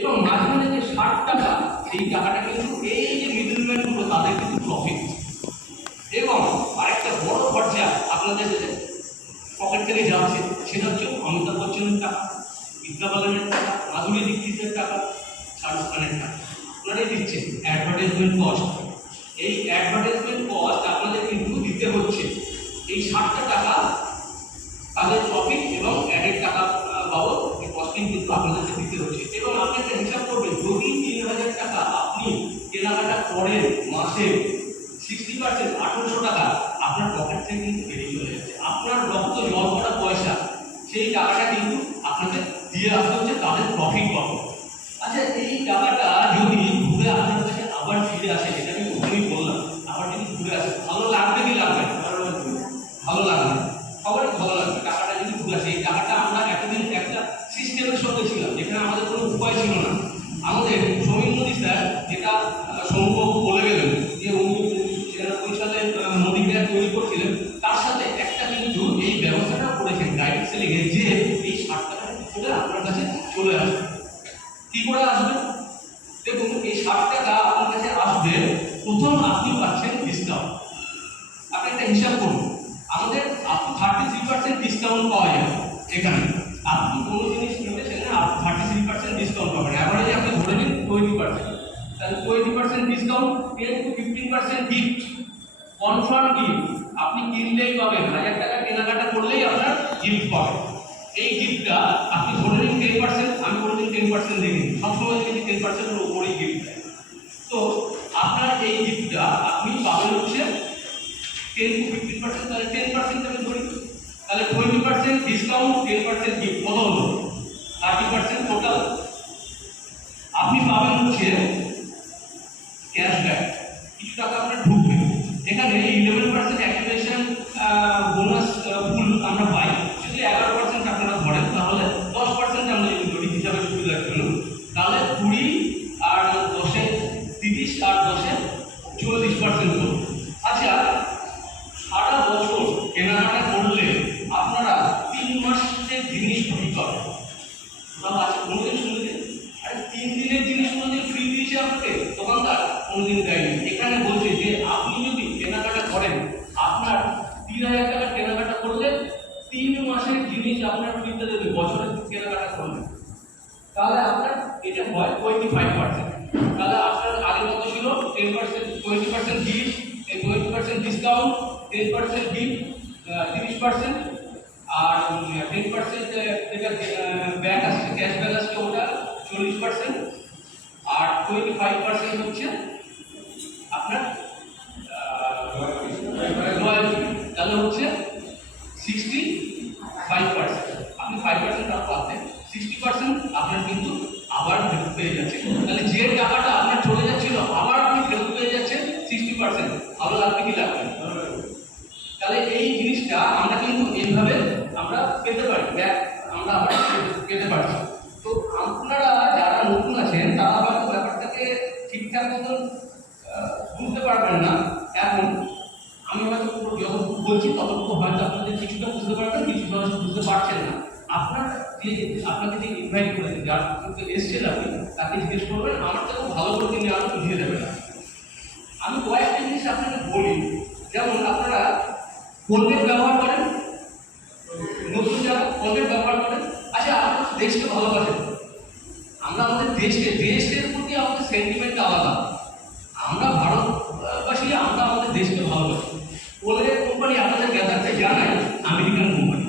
এবং মাঝে মাঝে যে 60 টাকা, সেই টাকাটা কিন্তু এই যে মিডলম্যানগুলো তাদের কিন্তু প্রফিট। এবং আরেকটা বড় খরচা আপনাদের পকেট থেকে যাচ্ছে, সেটা হচ্ছে অমিতাভ বচ্চনের টাকা, বিদ্যা বালানের টাকা, মাধুরী দীক্ষিতের টাকা, শাহরুখ খানের টাকা আপনারাই দিচ্ছেন অ্যাডভার্টাইজমেন্ট কস্ট। এই অ্যাডভার্টাইজমেন্ট কস্ট আপনাদের কিন্তু দিতে হচ্ছে। এই 60টা টাকা তাদের প্রফিট এবং অ্যাডের টাকা বাবদ এই কস্টিং কিন্তু আপনাদেরকে দিতে হচ্ছে। এবং আপনি একটা হিসাব করবেন, যদি 3000 টাকা আপনি কেনাকাটা করেন মাসে, 60% 1800 টাকা আপনার পকেট থেকে কিন্তু বেরিয়ে চলে যাচ্ছে। আপনার রক্ত জল করা পয়সা, সেই টাকাটা কিন্তু আপনাকে দিয়ে আসতে হচ্ছে তাদের প্রফিট পাবো। আচ্ছা, এই টাকাটা যদি ঘুরে আপনার কাছে আবার ফিরে আসে, যেটা আমি প্রথমেই বললাম, আবার যদি ঘুরে আসে, ভালো লাগবে কি লাগবে? ভালো লাগবে, সবারই ভালো লাগবে। টাকাটা যদি ঘুরে আসে, এই টাকাটা আমরা এতদিন একটা সিস্টেমের সঙ্গে ছিলাম, যেখানে আমাদের কোনো উপায় ছিল না। আমাদের সমীর মোদী স্যার যেটা সম্ভব বলে গেলেন যে উনি 1996 সালে মোদী গ্যাস তৈরি করছিলেন, তার সাথে একটা কিন্তু এই ব্যবস্থাটা করেছেন ডাইরেক্ট সেলিং এর, যে এই 60 টাকাটা করে আপনার কাছে চলে আসবে। কি করে আসবে? দেখুন, এই 60 টাকা আপনার কাছে আসবে, প্রথম আপনি পাচ্ছেন ডিসকাউন্ট। আপনি একটা হিসাব করুন, আমাদের 33% ডিসকাউন্ট পাওয়া যায় এখানে। আপনি কোনো জিনিস কিনতে সেখানে 33% ডিসকাউন্ট পাবেন। অ্যাভারেজে আপনি ধরে নিন 20%, তাহলে 20% discount, 10 to 15% gift, confirm gift. আপনি কিনলেই পাবেন, 1000 টাকা কেনাকাটা করলেই আপনার গিফট পাবেন। এই গিফটটা আপনি ধরে নিন 10%, আমি কোনোদিন 10% দেখিনি, সবসময় কিন্তু 10% এর উপরেই গিফট দেয়। তো আপনার এই গিফটটা আপনি পাবেন হচ্ছে 10 to 15%, তাহলে 10% আমি ধরি, তাহলে 20% ডিসকাউন্ট, 10% গিফট, কত হলো? 30% টোটাল। আপনি পাবেন হচ্ছে ক্যাশব্যাক, কিছু টাকা আপনার ঢুকবে এখানে। 11% অ্যাক্টিভেশন বোনাস ফুল আমরা পাই, যদি 11% আপনারা ধরেন, তাহলে 10% আমরা যদি ধরি হিসাবে সুবিধার জন্য, তাহলে 20 আর 10-এ 30 আর 10-এ 40% হলো। আচ্ছা, সারা বছর কেনাকাটা করলে আপনারা 3 মাসের জিনিস ফ্রি পাবেন। কোনোদিন শুনলেন? আরে 3 দিনের জিনিস কোনোদিন ফ্রি দিয়েছে আপনাকে দোকানদার? কোনোদিন দেয়নি। এখানে বলছে যে আপনি যদি কেনাকাটা করেন, আপনার 3000 টাকা কেনাকাটা করলে 3 মাসের জিনিস আপনার ফ্রিতে দেবে, বছরের কেনাকাটা করলে। তাহলে আপনার এটা হয় 25%। তাহলে আপনার আগের মতো ছিল 10%, 20% গিফট, 20% ডিসকাউন্ট, 10% গিফট, 30%, আর 10% যেটা ব্যাক আসছে, ক্যাশব্যাক আসছে, ওটা 40%, আর 25% হচ্ছে আপনার রয়্যালটি, তাহলে হচ্ছে 65%। আপনি 5% টাকা পাচ্ছেন, 60% আপনার কিন্তু আবার ফেরত পেয়ে যাচ্ছে। তাহলে যে টাকাটা আপনার চলে যাচ্ছিল, আবার আপনি ফেরত পেয়ে যাচ্ছেন 60%। ভালো লাগবে কি লাগবে? তাহলে এই জিনিসটা আমরা কিন্তু এইভাবে আমরা পেতে পারি, ব্যাক আমরা আবার পেতে পারছি। তো আপনারা যারা নতুন আছেন, তারা হয়তো ব্যাপারটাকে ঠিকঠাক মতন বুঝতে পারবেন না। এখন আমি হয়তো যখন বলছি ততটুকু হয়তো আপনাদের কিছুটা বুঝতে পারবেন, কিছুটা হয়তো বুঝতে পারছেন না। আপনাকে যে ইনভাইট করেছেন, যার এসছেন আপনি, তাকে জিজ্ঞেস করবেন, আমার তো ভালো করে তিনি আরো বুঝিয়ে দেবেন। আমি কয়েকটা জিনিস আপনাকে বলি, যেমন আপনারা কোলগেট ব্যবহার করেন, নতুন যারা কোলগেট ব্যবহার করেন। আচ্ছা, আপনারা দেশকে ভালোবাসেন, আমরা আমাদের দেশের প্রতি আমাদের সেন্টিমেন্ট আলাদা। আমরা ভারতবাসী, আমরা আমাদের দেশকে ভালোবাসি। কোলগেট কোম্পানি আপনাদের গ্যাদারটা জানায় আমেরিকান কোম্পানি,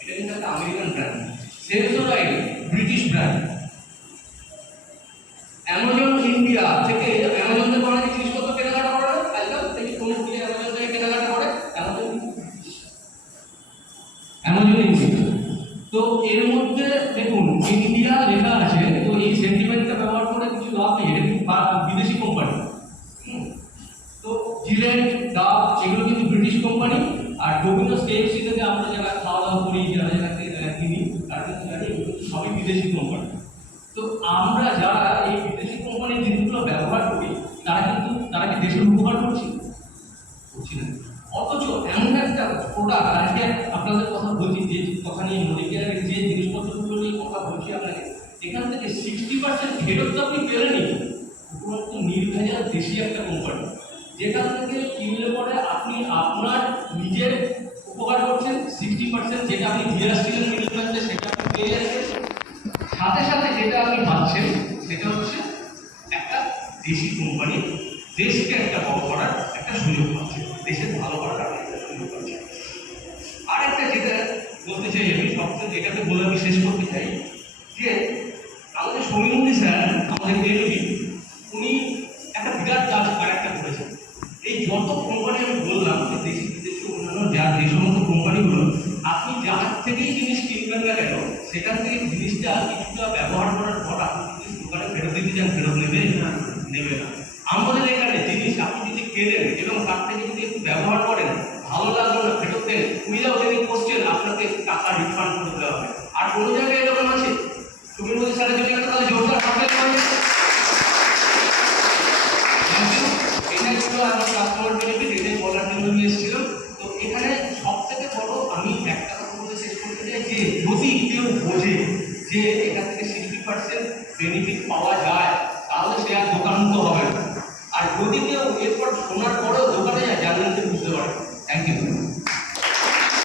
এটা কিন্তু একটা American brand. Sensodyne British brand. Amazon India থেকে, অ্যামাজন থেকে অনেক জিনিসপত্র কেনাকাটা করে, আজকাল থেকে কোনো দিয়ে অ্যামাজন থেকে কেনাকাটা করে, অ্যামাজন ইন্ডিয়া। তো এর মধ্যে দেখুন ইন্ডিয়া লেখা আছে, তো এই সেন্টিমেন্টটা ব্যবহার করে কিছু লাভ নেই, এটা কিন্তু বিদেশি কোম্পানি। তো জিলেট, ডাভ এগুলো কিন্তু ব্রিটিশ কোম্পানি। আর ডোমিনোস কেএফসি থেকে আমরা যারা খাওয়া দাওয়া করি, যারা কিনি, তারা কিন্তু জানি এগুলো সবই বিদেশি কোম্পানি। তো আমরা যারা এই বিদেশি কোম্পানির জিনিসগুলো ব্যবহার করি, তারা কি দেশের উপকার করছি না। অথচ এমন একটা প্রোডাক্ট, আজকে আপনাদের কথা বলছি, যে কথা নিয়ে মোদী কেয়ারের যে জিনিসপত্রগুলো নিয়ে কথা বলছি আপনাকে, এখান থেকে 60% ফেরত তো আপনি পেলেনই, উপরন্ত নির্ভেজাল দেশি একটা কোম্পানি, যেখান থেকে কিনলে পরে আপনি আপনার নিজের উপকার করছেন। 60% যেটা আপনি দিয়ে আসছিলেন মিডল ক্লাসে সেটা আপনি পেয়ে যাচ্ছেন, সাথে সাথে যেটা আপনি পাচ্ছেন সেটা হচ্ছে একটা দেশি কোম্পানি, দেশকে একটা বড় করার একটা সুযোগ পাচ্ছে, দেশের ভালো করার একটা সুযোগ পাচ্ছে। আর একটা যেটা বলতে চাই আমি, সবচেয়ে যেটাকে বলে আমি শেষ করতে চাই, যে আমাদের সমীরমুনি স্যার, আমাদের এমডি, উনি একটা বিরাট কাজ একটা করেছেন। এই যত কোম্পানি আমি বললাম যে দেশি বিদেশি অন্যান্য যে সমস্ত কোম্পানিগুলো, আপনি যার থেকেই জিনিস কিনবেন না কেন, সেখান থেকে জিনিসটা কিছুটা ব্যবহার করার পর আপনি যদি দোকানে ফেরত দিতে চান, ফেরত নেবে না? নেবে না। আমাদের এখানে জিনিস আপনি যদি কেনেন এবং তার থেকে যদি একটু ব্যবহার করেন, ভালো লাগলো না, ফেরত দেন, উইদাউট এনি কোশ্চেন আপনাকে টাকা রিফান্ড করে দেওয়া হবে। আর কোনো জায়গায় এরকম আছে? সমীরমুনি স্যারের যদি একটা তাহলে জোরদার হাতে পাওয়া এটাই ছিল আমার কাস্টমার বেনিফিট, এটাই বলার জন্য নিয়ে এসেছিলাম। তো এখানে সব থেকে বড় আমি একটা কথা বলে শেষ করতে চাই, যে যদি কেউ বোঝে যে এখান থেকে 60% বেনিফিট পাওয়া যায়, তাহলে সে আর দোকানমুক্ত হবে না। আর যদি কেউ এরপর শোনার পরেও দোকানে যায়, জানলে বুঝতে পারে। Thank you.